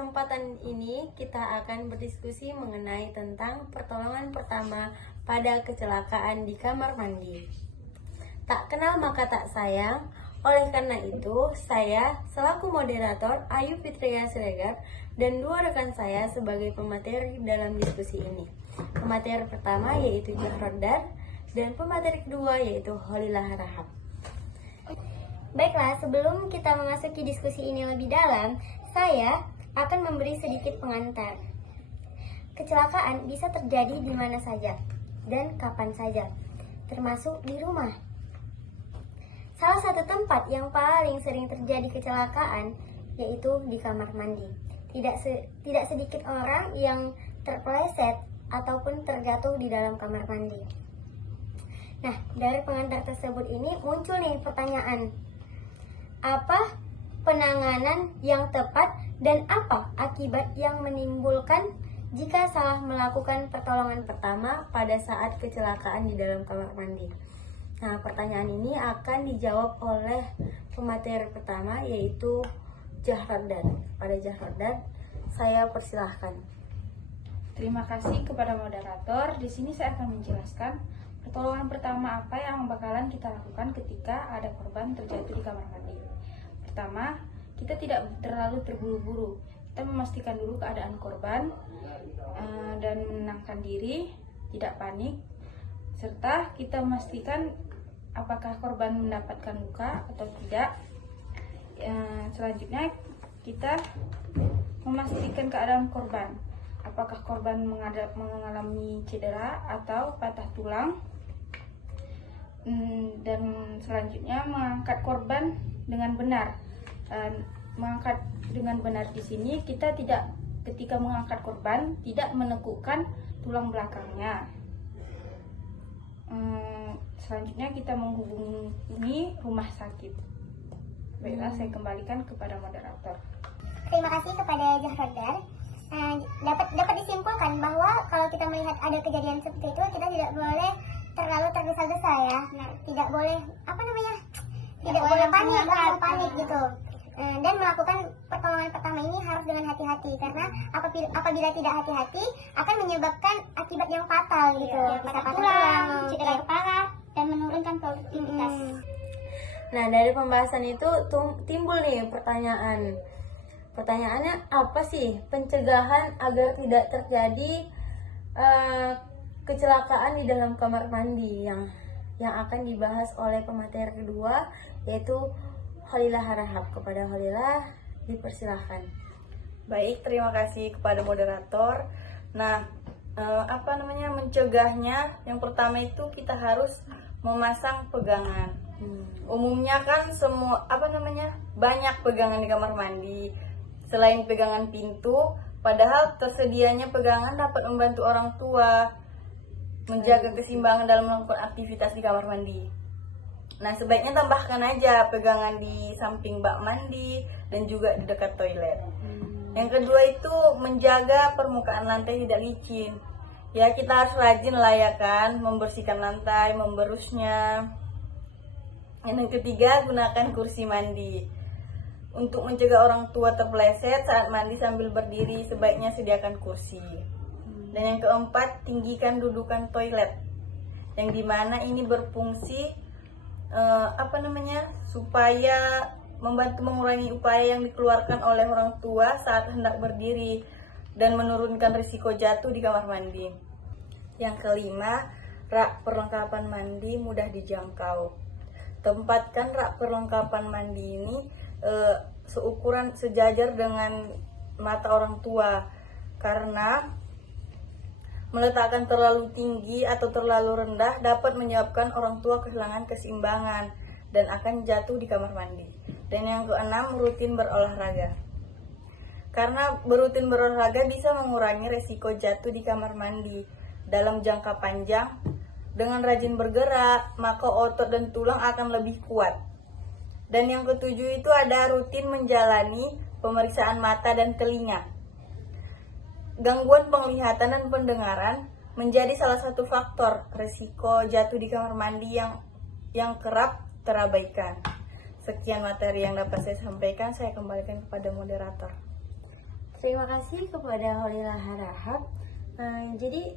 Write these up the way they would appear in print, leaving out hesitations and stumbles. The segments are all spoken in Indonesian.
kesempatan ini kita akan berdiskusi mengenai tentang pertolongan pertama pada kecelakaan di kamar mandi. Tak kenal maka tak sayang, oleh karena itu saya selaku moderator Ayu Fitria Siregar dan dua rekan saya sebagai pemateri dalam diskusi ini. Pemateri pertama yaitu Jahrodar dan pemateri kedua yaitu Holilah Rahab. Baiklah, sebelum kita memasuki diskusi ini lebih dalam, saya akan memberi sedikit pengantar. Kecelakaan bisa terjadi di mana saja dan kapan saja, termasuk di rumah. Salah satu tempat yang paling sering terjadi kecelakaan yaitu di kamar mandi. Tidak sedikit orang yang terpeleset ataupun terjatuh di dalam kamar mandi. Nah, dari pengantar tersebut ini muncul nih pertanyaan. Apa penanganan yang tepat dan apa akibat yang menimbulkan jika salah melakukan pertolongan pertama pada saat kecelakaan di dalam kamar mandi? Nah, pertanyaan ini akan dijawab oleh pemateri pertama yaitu Jahrodar. Pada Jahrodar, saya persilahkan. Terima kasih kepada moderator. Di sini saya akan menjelaskan pertolongan pertama apa yang bakalan kita lakukan ketika ada korban terjatuh di kamar mandi. Pertama, kita tidak terlalu terburu-buru. Kita memastikan dulu keadaan korban dan menenangkan diri, tidak panik, serta kita memastikan apakah korban mendapatkan luka atau tidak. Selanjutnya, kita memastikan keadaan korban. Apakah korban mengalami cedera atau patah tulang. Dan selanjutnya mengangkat korban dengan benar. Mengangkat dengan benar di sini kita ketika mengangkat korban tidak menekukkan tulang belakangnya. Selanjutnya kita menghubungi rumah sakit. Baiklah, saya kembalikan kepada moderator. Terima kasih kepada Jahrodar. Dapat disimpulkan bahwa kalau kita melihat ada kejadian seperti itu, kita tidak boleh terlalu tergesa-gesa ya. Tidak boleh tidak boleh panik gitu. Dan melakukan pertolongan pertama ini harus dengan hati-hati karena apabila tidak hati-hati akan menyebabkan akibat yang fatal gitu. Bisa patah tulang, cedera kepala, dan menurunkan produktivitas. Nah, dari pembahasan itu timbul nih pertanyaan. Pertanyaannya, apa sih pencegahan agar tidak terjadi kecelakaan di dalam kamar mandi yang akan dibahas oleh pemateri kedua yaitu Holilah Rahab. Kepada Holilah dipersilahkan. Baik, terima kasih kepada moderator. Nah, mencegahnya yang pertama itu kita harus memasang pegangan. Umumnya kan banyak pegangan di kamar mandi. Selain pegangan pintu, padahal tersedianya pegangan dapat membantu orang tua menjaga keseimbangan dalam melakukan aktivitas di kamar mandi. Nah, sebaiknya tambahkan aja pegangan di samping bak mandi dan juga di dekat toilet. Yang kedua itu menjaga permukaan lantai tidak licin. Ya, kita harus rajin lah ya kan, membersihkan lantai, memberusnya. Yang ketiga, gunakan kursi mandi. Untuk mencegah orang tua terpeleset saat mandi sambil berdiri, sebaiknya sediakan kursi. Dan yang keempat, tinggikan dudukan toilet, yang dimana ini berfungsi supaya membantu mengurangi upaya yang dikeluarkan oleh orang tua saat hendak berdiri dan menurunkan risiko jatuh di kamar mandi. Yang kelima, rak perlengkapan mandi mudah dijangkau. Tempatkan rak perlengkapan mandi ini sejajar dengan mata orang tua, karena meletakkan terlalu tinggi atau terlalu rendah dapat menyebabkan orang tua kehilangan keseimbangan dan akan jatuh di kamar mandi. Dan yang keenam, rutin berolahraga. Karena berutin berolahraga bisa mengurangi resiko jatuh di kamar mandi dalam jangka panjang. Dengan rajin bergerak, maka otot dan tulang akan lebih kuat. Dan yang ketujuh itu ada rutin menjalani pemeriksaan mata dan telinga. Gangguan penglihatan dan pendengaran menjadi salah satu faktor risiko jatuh di kamar mandi yang kerap terabaikan. Sekian materi yang dapat saya sampaikan, saya kembalikan kepada moderator. Terima kasih kepada Holila Harahap. Jadi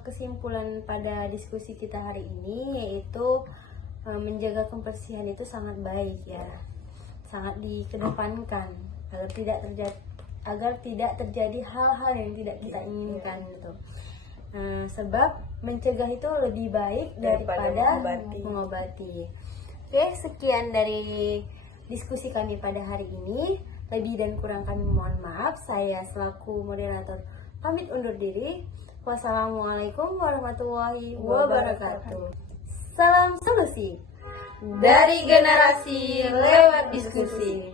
kesimpulan pada diskusi kita hari ini yaitu menjaga kebersihan itu sangat baik ya, sangat dikedepankan agar tidak terjadi hal-hal yang tidak kita inginkan gitu. Sebab mencegah itu lebih baik daripada mengobati. Oke, sekian dari diskusi kami pada hari ini. Lebih dan kurang kami mohon maaf. Saya selaku moderator pamit undur diri. Wassalamualaikum warahmatullahi wabarakatuh. Salam solusi dari generasi lewat diskusi.